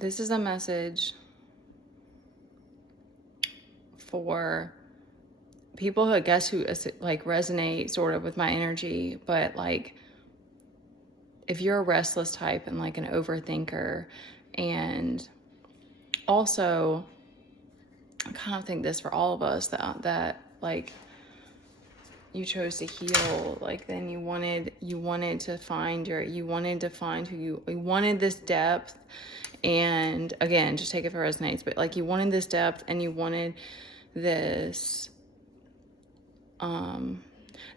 this is a message for people who I guess who like resonate sort of with my energy, but like if you're a restless type and like an overthinker, and also I kind of think this for all of us, that like you chose to heal, like then you wanted to find you wanted to find who you wanted this depth. And again, just take it for resonates, but like you wanted this depth and you wanted this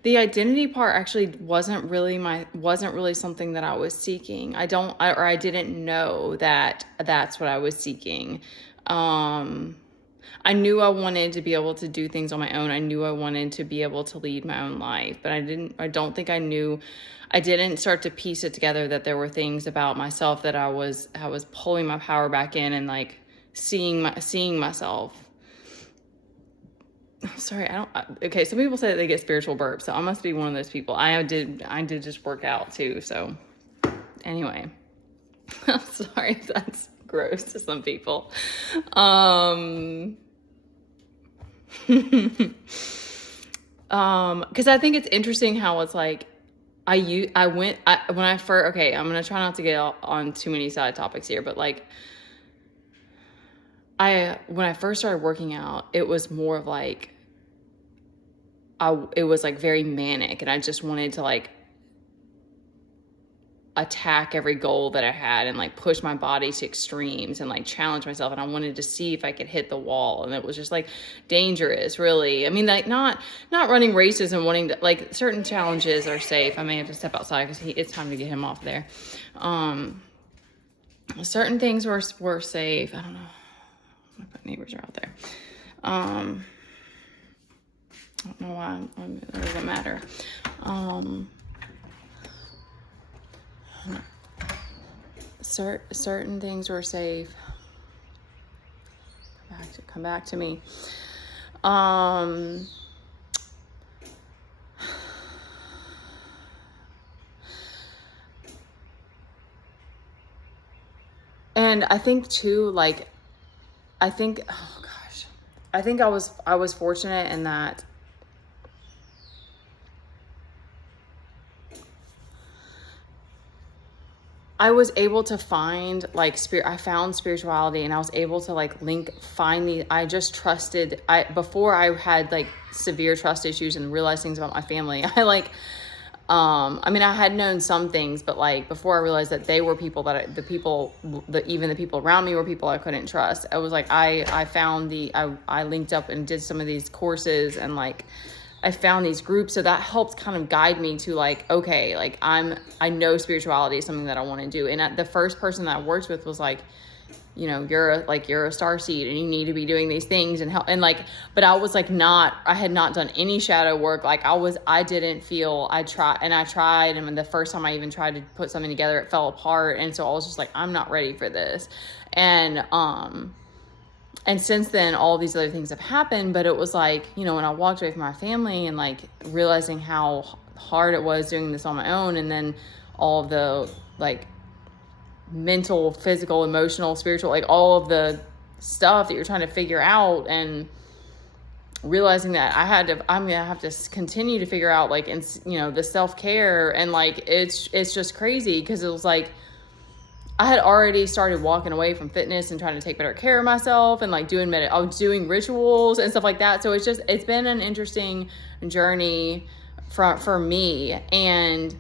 the identity part actually wasn't really something that I was seeking. I didn't know that that's what I was seeking. I knew I wanted to be able to do things on my own. I knew I wanted to be able to lead my own life, but I didn't start to piece it together that there were things about myself that I was pulling my power back in and like seeing myself. Sorry, okay, some people say that they get spiritual burps, so I must be one of those people. I did just work out too, so anyway. I'm sorry if that's gross to some people. Because I think it's interesting how it's like, when I first, okay, I'm going to try not to get on too many side topics here, but like, when I first started working out, it was more of like, it was like very manic, and I just wanted to like attack every goal that I had and like push my body to extremes and like challenge myself. And I wanted to see if I could hit the wall. And it was just like dangerous, really. I mean, like not running races and wanting to, like, certain challenges are safe. I may have to step outside because it's time to get him off there. Certain things were safe. I don't know. My neighbors are out there. I don't know why. It doesn't matter. Certain things were safe. Come back to me. And I think too, like, I think I was fortunate in that I was able to find like I found spirituality, and I was able to like I just trusted. Before I had like severe trust issues and realized things about my family, I like, I mean, I had known some things, but like before I realized that they were people that even the people around me were people I couldn't trust. I was like, I found I linked up and did some of these courses, and like, I found these groups. So that helped kind of guide me to like, okay, like I know spirituality is something that I want to do. And the first person that I worked with was like, you know, you're a starseed and you need to be doing these things and help. And like, but I was like, I had not done any shadow work. Like I tried. And the first time I even tried to put something together, it fell apart. And so I was just like, I'm not ready for this. And since then, all these other things have happened, but it was like, you know, when I walked away from my family and like realizing how hard it was doing this on my own, and then all of the like mental, physical, emotional, spiritual, like all of the stuff that you're trying to figure out, and realizing that I'm gonna have to continue to figure out like, and you know, the self-care, and like it's just crazy because it was like, I had already started walking away from fitness and trying to take better care of myself, and like I was doing rituals and stuff like that. So it's been an interesting journey for me. And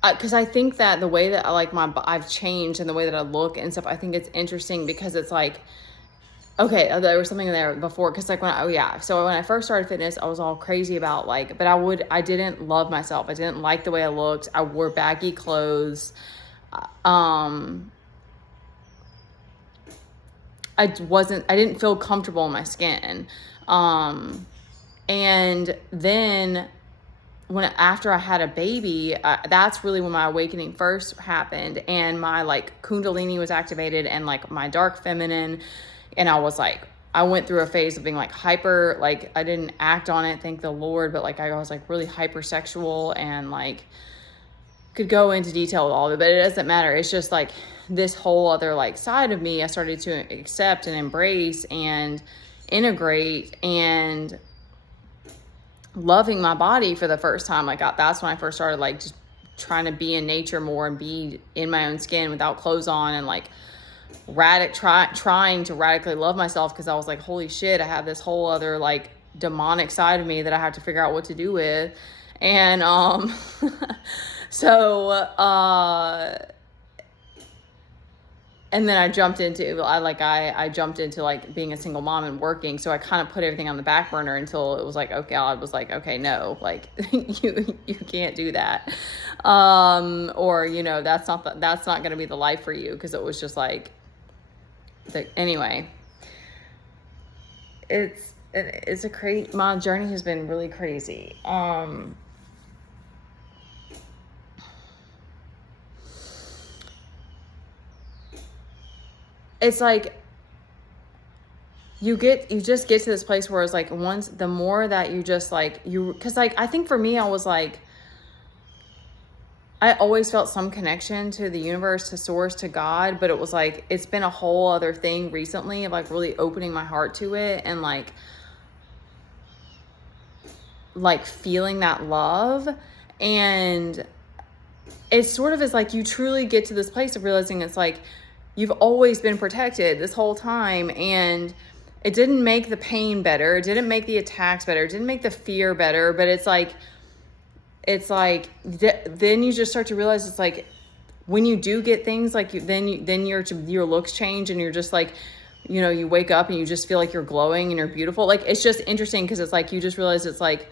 because I think that the way that I've changed and the way that I look and stuff, I think it's interesting because it's like, okay, there was something there before, because like so when I first started fitness, I was all crazy about like, but I didn't love myself. I didn't like the way I looked. I wore baggy clothes. I didn't feel comfortable in my skin. And then after I had a baby, that's really when my awakening first happened, and my like Kundalini was activated, and like my dark feminine. And I was like, I went through a phase of being like hyper, like I didn't act on it, thank the Lord, but like I was like really hypersexual, and like could go into detail with all of it, but it doesn't matter. It's just like this whole other like side of me I started to accept and embrace and integrate, and loving my body for the first time. Like that's when I first started like just trying to be in nature more and be in my own skin without clothes on, and like trying to radically love myself, because I was like, holy shit, I have this whole other like demonic side of me that I have to figure out what to do with. And so and then I jumped into like being a single mom and working. So I kind of put everything on the back burner until it was like, okay, I was like, okay, no, like you can't do that. Or, you know, that's not going to be the life for you. Cause it was just like, anyway, it's a crazy, my journey has been really crazy. It's like you just get to this place where it's like, the more that you just like because like I think for me, I was like, I always felt some connection to the universe, to source, to God, but it was like, it's been a whole other thing recently of like really opening my heart to it, and like feeling that love. And it sort of is like, you truly get to this place of realizing it's like, you've always been protected this whole time, and it didn't make the pain better. It didn't make the attacks better. It didn't make the fear better. But it's like, then you just start to realize it's like, when you do get things like then your looks change, and you're just like, you know, you wake up and you just feel like you're glowing and you're beautiful. Like, it's just interesting because it's like, you just realize it's like,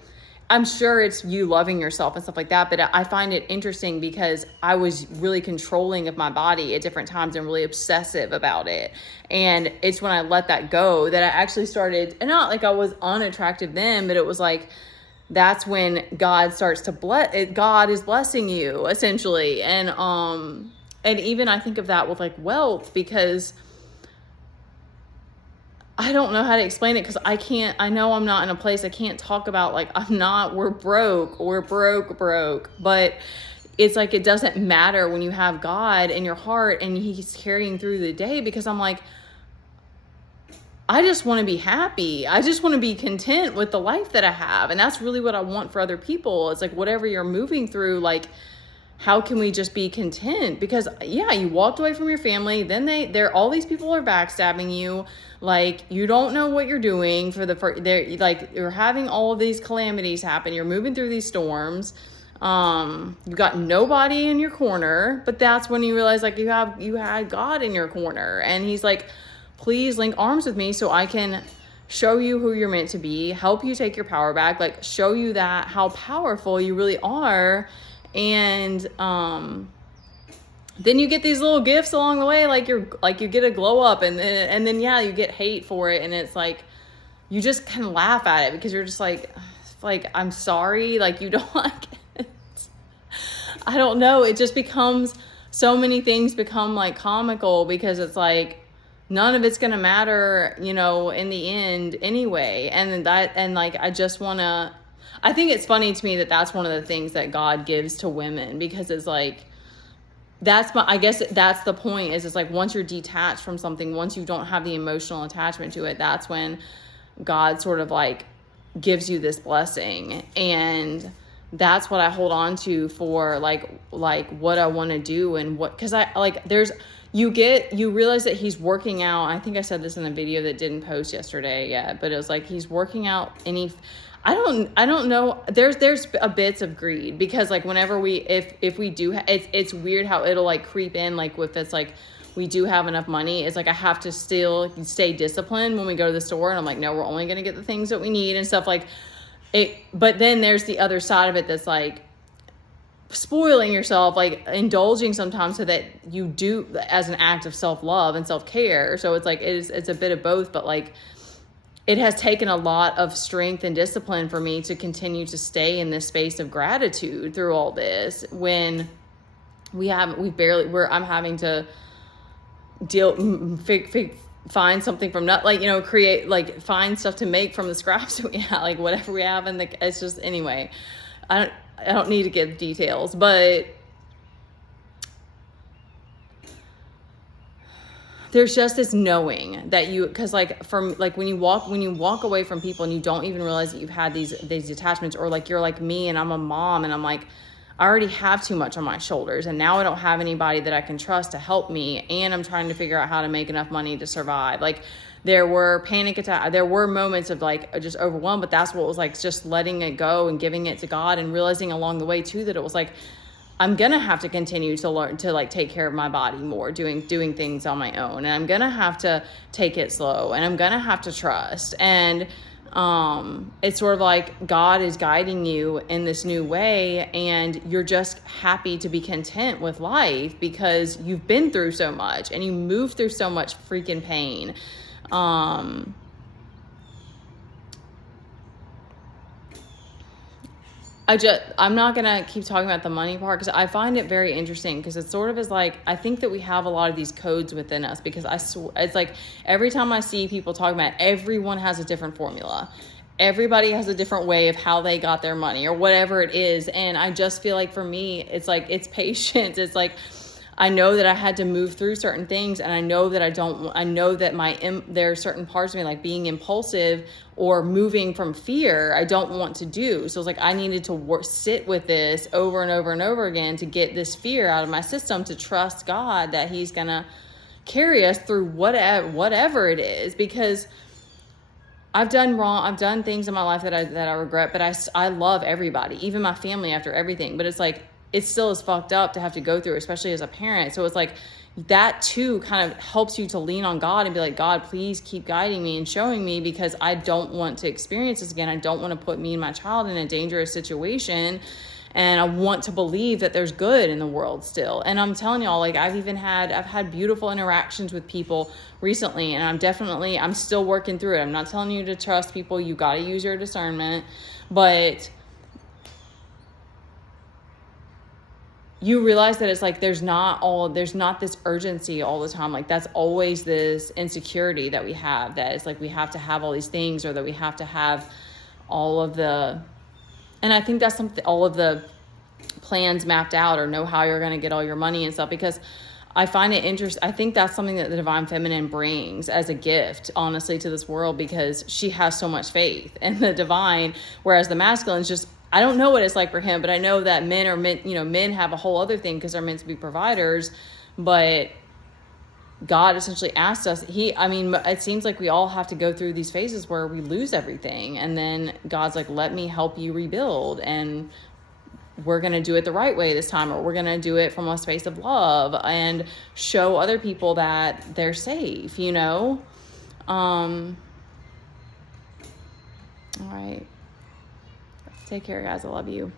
I'm sure it's you loving yourself and stuff like that, but I find it interesting because I was really controlling of my body at different times and really obsessive about it. And it's when I let that go that I actually started, and not like I was unattractive then, but it was like, that's when God starts to God is blessing you essentially. And even I think of that with like wealth, because I don't know how to explain it, because I know I'm not in a place, I can't talk about like, we're broke, but it's like, it doesn't matter when you have God in your heart and he's carrying through the day, because I'm like, I just want to be happy. I just want to be content with the life that I have. And that's really what I want for other people. It's like, whatever you're moving through, like, how can we just be content? Because yeah, you walked away from your family, then all these people are backstabbing you. Like, you don't know what you're doing you're having all of these calamities happen. You're moving through these storms. You've got nobody in your corner, but that's when you realize like you had God in your corner, and he's like, please link arms with me so I can show you who you're meant to be, help you take your power back, like show you that how powerful you really are. And then you get these little gifts along the way, like you get a glow up, and then yeah, you get hate for it, and it's like, you just kind of laugh at it because you're just like I'm sorry, like you don't like it. I don't know, it just becomes, so many things become like comical, because it's like, none of it's gonna matter, you know, in the end anyway. And like, I think it's funny to me that that's one of the things that God gives to women, because it's like, I guess that's the point, is it's like, once you're detached from something, once you don't have the emotional attachment to it, that's when God sort of like gives you this blessing. And that's what I hold on to for like what I want to do, and because I like, you realize that he's working out. I think I said this in the video that didn't post yesterday yet, but it was like, he's working out I don't know. There's a bits of greed, because like whenever if we do, it's weird how it'll like creep in, like if it's like, we do have enough money, it's like, I have to still stay disciplined when we go to the store, and I'm like, no, we're only going to get the things that we need and stuff like it. But then there's the other side of it that's like spoiling yourself, like indulging sometimes, so that you do as an act of self-love and self-care. So it's like, it's a bit of both, but like, it has taken a lot of strength and discipline for me to continue to stay in this space of gratitude through all this, when I'm having to find something from find stuff to make from the scraps that we have, like whatever we have. And it's just, anyway, I don't need to give details, but there's just this knowing that you, because like from like when you walk away from people and you don't even realize that you've had these attachments, or like you're like me and I'm a mom and I'm like, I already have too much on my shoulders and now I don't have anybody that I can trust to help me, and I'm trying to figure out how to make enough money to survive. Like there were panic attacks, there were moments of like just overwhelmed, but that's what was like, just letting it go and giving it to God, and realizing along the way too that it was like, I'm gonna have to continue to learn to like take care of my body more, doing things on my own, and I'm gonna have to take it slow, and I'm gonna have to trust. And it's sort of like God is guiding you in this new way, and you're just happy to be content with life because you've been through so much and you moved through so much freaking pain. I'm not gonna keep talking about the money part because I find it very interesting, because it sort of is like, I think that we have a lot of these codes within us, because it's like every time I see people talking about it, everyone has a different formula. Everybody has a different way of how they got their money or whatever it is. And I just feel like for me, it's like, it's patience. It's like, I know that I had to move through certain things, and I know that I know that there are certain parts of me, like being impulsive or moving from fear, I don't want to do. So it's like, I needed to sit with this over and over and over again to get this fear out of my system, to trust God that he's going to carry us through whatever it is, because I've done wrong. I've done things in my life that I regret, but I love everybody, even my family, after everything. But it's like, it still is fucked up to have to go through, especially as a parent. So it's like that too kind of helps you to lean on God and be like, God, please keep guiding me and showing me, because I don't want to experience this again. I don't want to put me and my child in a dangerous situation. And I want to believe that there's good in the world still. And I'm telling y'all, like I've had beautiful interactions with people recently, and I'm still working through it. I'm not telling you to trust people. You got to use your discernment, but you realize that it's like, there's not this urgency all the time. Like that's always this insecurity that we have, that it's like we have to have all these things, or that we have to have all of the, and I think that's something, all of the plans mapped out, or know how you're going to get all your money and stuff, because I find it interesting. I think that's something that the divine feminine brings as a gift, honestly, to this world, because she has so much faith in the divine, whereas the masculine is just, I don't know what it's like for him, but I know that men have a whole other thing, because they're meant to be providers. But God essentially asked us, it seems like we all have to go through these phases where we lose everything. And then God's like, let me help you rebuild. And we're going to do it the right way this time, or we're going to do it from a space of love and show other people that they're safe, all right. Take care, guys. I love you.